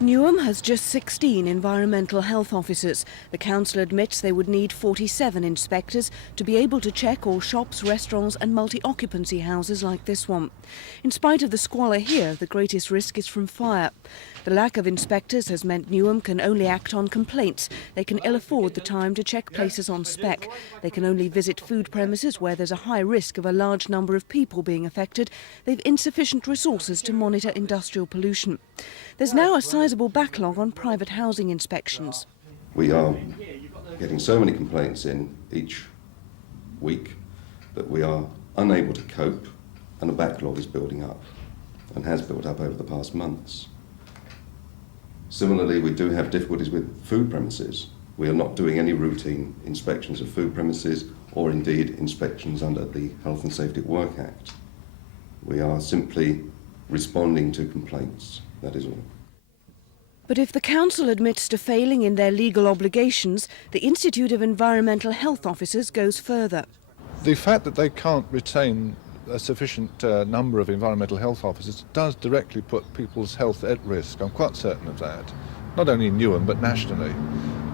Newham has just 16 environmental health officers. The council admits they would need 47 inspectors to be able to check all shops, restaurants and multi-occupancy houses like this one. In spite of the squalor here, the greatest risk is from fire. The lack of inspectors has meant Newham can only act on complaints. They can ill afford the time to check places on spec. They can only visit food premises where there's a high risk of a large number of people being affected. They've insufficient resources to monitor industrial pollution. There's now a sizable backlog on private housing inspections. We are getting so many complaints in each week that we are unable to cope, and a backlog is building up and has built up over the past months. Similarly, we do have difficulties with food premises. We are not doing any routine inspections of food premises or indeed inspections under the Health and Safety at Work Act. We are simply responding to complaints, that is all. But if the council admits to failing in their legal obligations, the Institute of Environmental Health Officers goes further. The fact that they can't retain a sufficient number of environmental health officers does directly put people's health at risk. I'm quite certain of that, not only in Newham but nationally.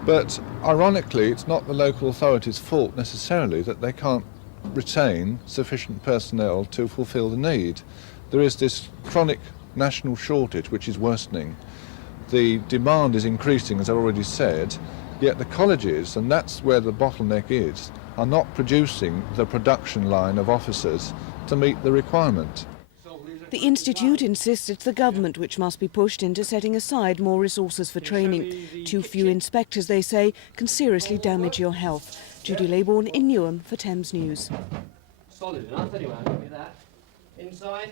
But ironically, it's not the local authorities' fault necessarily that they can't retain sufficient personnel to fulfil the need. There is this chronic national shortage which is worsening. The demand is increasing, as I already said, yet the colleges, and that's where the bottleneck is, are not producing the production line of officers to meet the requirement. The Institute insists it's the government which must be pushed into setting aside more resources for training. Too few inspectors, they say, can seriously damage your health. Judy Laybourne in Newham for Thames News. Solid enough anyway, I'll give you that. Inside.